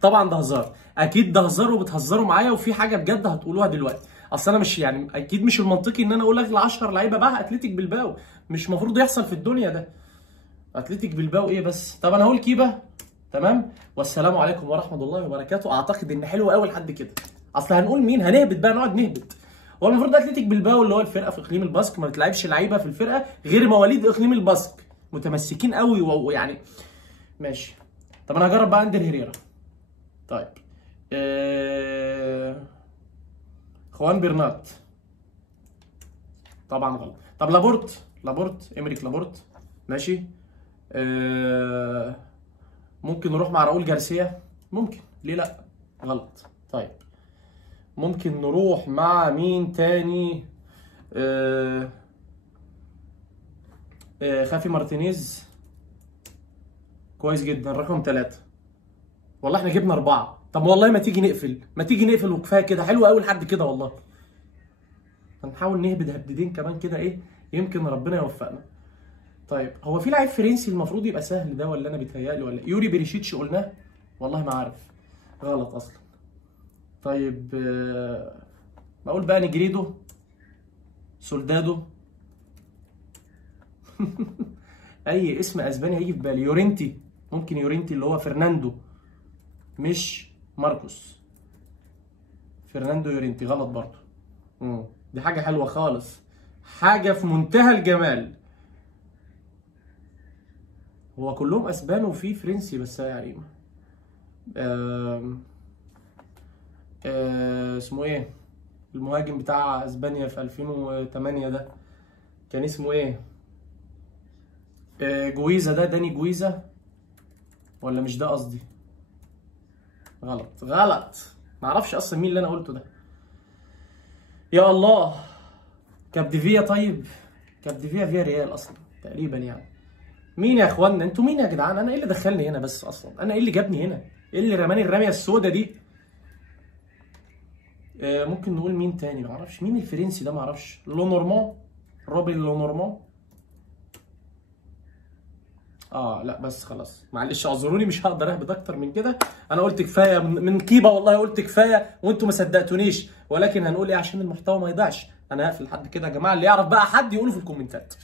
طبعا ده هزار، اكيد ده هزار وبتهزروا معايا وفي حاجه بجد هتقولوها دلوقتي. اصل انا مش يعني اكيد مش المنطقي ان انا اقول اغلى 10 لعيبه بقى اتلتيك بالباو، مش المفروض يحصل في الدنيا ده. اتلتيك بالباو ايه بس؟ طب انا هقول كيبا. تمام، والسلام عليكم ورحمه الله وبركاته. اعتقد ان حلو قوي لحد كده. اصل هنقول مين؟ هنهبط بقى، نقعد نهبط. هو المفروض اتلتيك بالباو اللي هو الفرقه في اقليم الباسك ما بتلعبش لعيبه في الفرقه غير مواليد اقليم الباسك، متمسكين قوي ويعني ماشي. طب انا هجرب بقى اندر هيريرا. طيب خوان برنات. طبعا غلط. طب لابورت امريك لابورت. ماشي. ممكن نروح مع راؤول جارسيا، ممكن، ليه لا؟ غلط. طيب ممكن نروح مع مين تاني؟ خافي مارتينيز. كويس جدا، رقم 3. والله احنا جبنا 4. طب والله ما تيجي نقفل، ما تيجي نقفل وكفايه كده، حلو قوي لحد كده والله. هنحاول نهبد هبدتين كمان كده، ايه يمكن ربنا يوفقنا. طيب هو في لعيب فرنسي المفروض يبقى سهل ده، ولا انا بيتهيألي؟ ولا يوري بيريشيتش قلناه؟ والله ما عارف، غلط اصلا. طيب بقول بقى نجريدو، سولدادو. اي اسم اسباني هيجي في بالي. يورينتي، ممكن يورينتي اللي هو فرناندو مش ماركوس. فرناندو يورينتي غلط برضه. دي حاجة حلوة خالص، حاجة في منتهى الجمال. هو كلهم اسبان وفي فرنسي بس يعني اسمه ايه المهاجم بتاع اسبانيا في 2008 ده؟ كان اسمه ايه؟ جويزا. ده داني جويزا ولا مش ده قصدي؟ غلط غلط، معرفش اصلا مين اللي انا قلته ده. يا الله، كابديفيا. طيب كابديفيا فيا ريال اصلا تقريبا يعني. مين يا اخوانا؟ انتوا مين يا جدعان؟ انا ايه اللي دخلني هنا بس اصلا؟ انا ايه اللي جابني هنا؟ ايه اللي رماني الرميه السوداء دي؟ ممكن نقول مين تاني؟ معرفش مين الفرنسي ده، معرفش. لونورمون، روبن لونورمون. لا بس خلاص معلش اعذروني، مش هقدر اهبط اكتر من كده. انا قلت كفايه من كيبا، والله قلت كفايه وانتوا ما صدقتونيش، ولكن هنقول ايه عشان المحتوى ما يضيعش. انا هقفل لحد كده يا جماعه، اللي يعرف بقى حد يقوله في الكومنتات.